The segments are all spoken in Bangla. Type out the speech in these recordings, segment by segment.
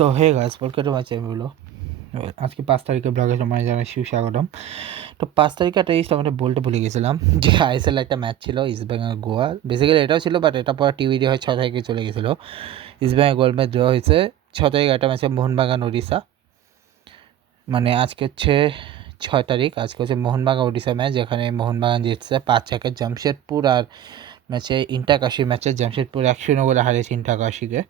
So hey guys, welcome to my channel. আজকে 5 তারিখে ব্লগে তোমায় জানাই সুস্বাগতম। তো 5 তারিখে একটা জিনিস তোমাদের বলতে ভুলে গেছিলাম যে আইএসএল একটা ম্যাচ ছিল ইস্টবেঙ্গল গোয়া। বেসিক্যালি এটাও ছিল, বাট এটা পরে টিভি হয় 6 তারিখে চলে গেছিলো। ইস্টবেঙ্গল গোল ম্যাচ ড্র হয়েছে 6 তারিখে। একটা ম্যাচে মোহনবাগান ওড়িশা, মানে আজকে হচ্ছে 6 তারিখ। আজকে হচ্ছে মোহনবাগান ওড়িশা ম্যাচ, যেখানে মোহনবাগান জিতছে 5-1। জামশেদপুর আর ম্যাচে ইন্টাকাশি ম্যাচে জামশেদপুর 1-0 গোলে হারিয়েছে ইন্টাকাশিকে।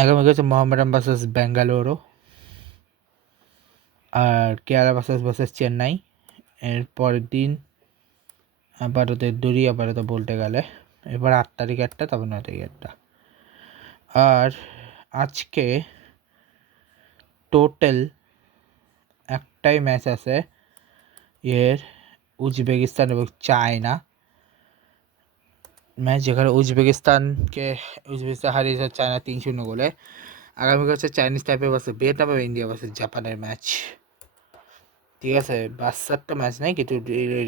আগামীকাল হচ্ছে মোহামেডান ভার্সেস বেঙ্গালুরু, আর কেরালা ভার্সেস চেন্নাই। এর পরের দিন আপাতত দূরই, আপাতত বলতে গেলে এবার 8 তারিখে একটা, তারপর 9 তারিখে একটা। আর আজকে টোটাল একটাই ম্যাচ আছে এর, উজবেকিস্তান এবং চায়না ম্যাচ, যেখানে উজবেকিস্তান হারিয়েছে চায়না 3-0 গোলে। আগামীকাল হচ্ছে চাইনিজ টাইপের ভার্সেস ভিয়েতনাম এবং ইন্ডিয়া ভার্সেস জাপানের ম্যাচ। ঠিক আছে, বাচ্চারটা ম্যাচ নেই, কিন্তু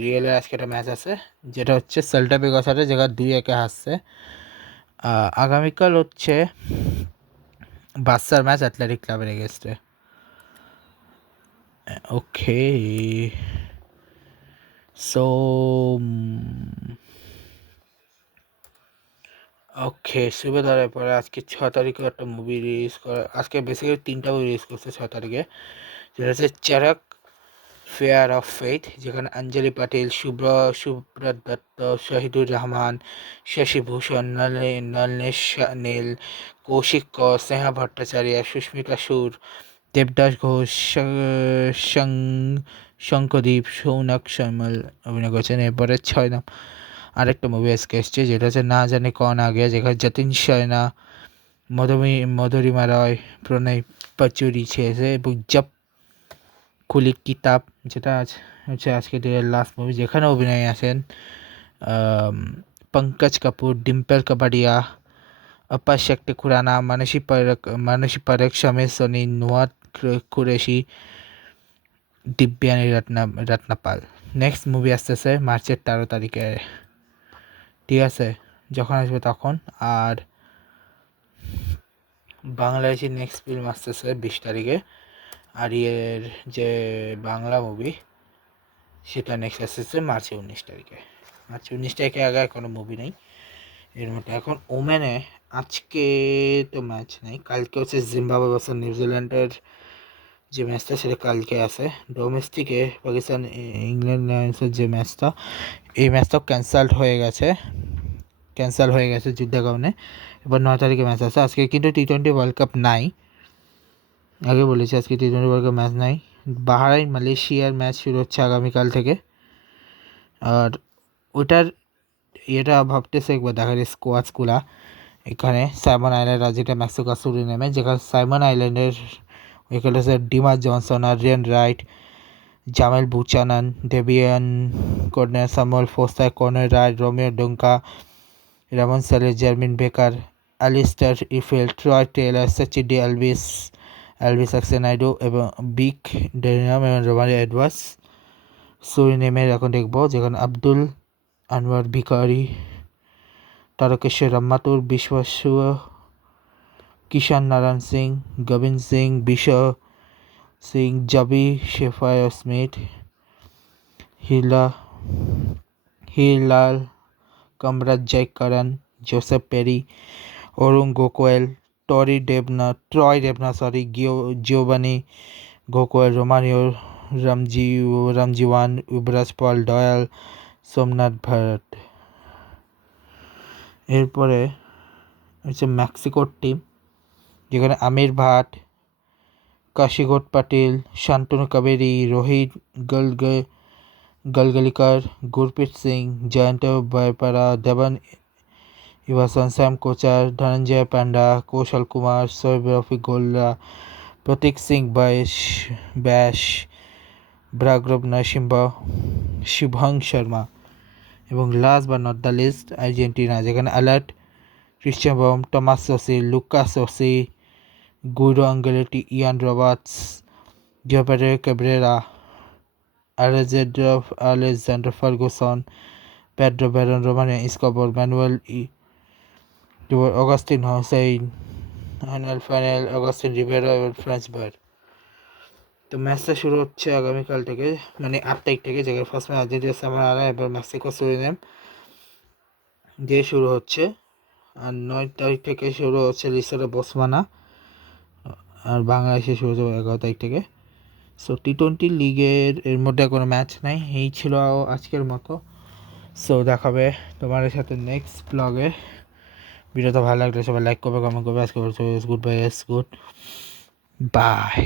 রিয়েলের আজকে একটা ম্যাচ আছে, যেটা হচ্ছে সেল্টা ভিগোর সাথে, যেটা 2-1 হারছে। আগামীকাল হচ্ছে বাচ্চার ম্যাচ অ্যাথলেটিক ক্লাবের এগেনস্টে। ওকে, সো ওকে সুবেদারের পরে আজকে 6 তারিখে একটা মুভি রিলিজ করে। আজকে বেসিক্যালি 3টা মুভি রিলিজ করছে 6 তারিখে, যেটা হচ্ছে চেরাক ফেয়ার অফ ফেথ, যেখানে অঞ্জলি পাটিল, সুব্রত দত্ত, শহীদুর রহমান, শশী ভূষণ, নলনেশ নীল, কৌশিক কর, স্নেহা ভট্টাচার্য, সুস্মিতা সুর, দেবদাস ঘোষ, শঙ্কদীপ, সৌনক সৈমল অভিনয় করেছেন। এরপরে 6 আরেকটা মুভি আজকে এসছে, যেটা হচ্ছে না জানি কন আগে, যেখানে যতীন সায়না, মধুরিমা রয়, প্রণয় পাচুরি ছেড়েছে, এবং জব খুলি কিতাব, যেটা হচ্ছে আজকে দিনের লাস্ট মুভি, যেখানে অভিনয় আছেন পঙ্কজ কাপুর, ডিম্পল কাপাডিয়া, अपा शक्ति खुराना, मानसी पारेख, शमेश सोनी, नुआत कुरेशी, दिव्यानी रत्नापाल। नेक्स्ट মুভি আসতেছে মার্চের 13 তারিখে, ঠিক আছে, যখন আসবে তখন। আর বাংলাদেশি নেক্সট ফিল্ম আসতেছে 20 তারিখে, আর এর যে বাংলা মুভি সেটা নেক্সট আসতেছে মার্চে 19 তারিখে। মার্চে 19 তারিখে আগে কোনো মুভি নেই এর মধ্যে। এখন ওমেনে আজকে তো ম্যাচ নেই, কালকে হচ্ছে জিম্বাবুয়ে ভার্সেস নিউজিল্যান্ডের যে ম্যাচটা, সেটা কালকে আছে। ডোমেস্টিকে পাকিস্তান ইংল্যান্ড লায়ন্সের যে ম্যাচটা, এই ম্যাচটাও ক্যান্সেল হয়ে গেছে যুদ্ধের কারণে। এবার 9 তারিখে ম্যাচ আছে। আজকে কিন্তু টি-20 ওয়ার্ল্ড কাপ নাই, আগে বলেছি আজকে টি-20 ওয়ার্ল্ড কাপ ম্যাচ নাই। বাহরাইন মালয়েশিয়ার ম্যাচ শুরু হচ্ছে আগামীকাল থেকে। আর ওটার এটা ভাবতেছে একবার দেখার স্কোয়াডগুলা। এখানে সাইমন আইল্যান্ড, যেটা মেক্সিকো সুরিনেমে, যেখানে সাইমন আইল্যান্ডের এখানে হচ্ছে Dima Johnson, Arian Wright, Jamel Buchanan, Devian Cornell, Samuel Fostay, Cornell Ray, Romeo Dunka, Ramon Sale, Jermaine Baker, Alistair Iffel, Troy Taylor, সচিডি এলভিস নাইডু এবং বিক ডেনিয়াম এবং রোমারি এডওয়ার্ডস। সুরিনেমের এখন দেখবো, যেখানে আব্দুল আনোয়ার ভিকারি, তারকেশ্বর রাম্মাতুর, বিশ্বাস কিষান নারায়ণ সিং, গোবিন্দ সিং, বিশ্ব সিং, জাবি শেফায় স্মিথ, হিলাল কমরাজ জয়করণ, জোসেফ পেরি, অরুণ গোকোয়েল, ট্রয় দেবনা, জিওবানি গোকোয়েল, রোমানিও রামজিওয়ান, ইব্রাজ পল ডয়াল, সোমনাথ ভারত। এরপরে হচ্ছে মেক্সিকোর টিম, যেখানে আমির ভাট, কাশিগোট পাটিল, শান্তনু কাবেরি, রোহিত গলগলিকার, গুরপ্রীত সিং, জয়ন্ত বয়পাড়া, দেবন ইভাসন, শ্যাম কোচার, ধনঞ্জয় পান্ডা, কৌশল কুমার, শোয়েব রফিক গোল্লা, প্রতীক সিং ব্যাস, ব্রাগ্রব নরসিম্হ, শুভং শর্মা। এবং last but not the least Argentina, যেখানে অ্যালার্ট, Christian Bom, Tomas Sosi, Lucas Sosi, Guido Angeletti, Ian Roberts, Jopere Cabrera, Alexander Ferguson, Pedro Barron, Romanio Escobar, Manuel Agustin Hossein, final Agustin Ribero এবং ফ্রান্স বয়ের। তো ম্যাচটা শুরু হচ্ছে আগামীকাল থেকে, মানে 8 তারিখ থেকে, যেখানে ফার্স্ট ম্যাচ আর্জেন্টিনা সামারা এবার মেক্সিকো সুরিনাম দিয়ে শুরু হচ্ছে। আর 9 তারিখ থেকে শুরু হচ্ছে লিসোটো বোতসওয়ানা, আর বাংলাদেশে শুরু হচ্ছে 11 তারিখ থেকে। সো টি-20 লিগের এর মধ্যে কোনো ম্যাচ নাই। এই ছিল আজকের মতো। সো দেখাবে তোমাদের সাথে নেক্সট ব্লগে। ভিডিওটা ভালো লাগলে সবাই লাইক করবে, কমেন্ট করবে। আজকে গুড বাই, গুড বাই।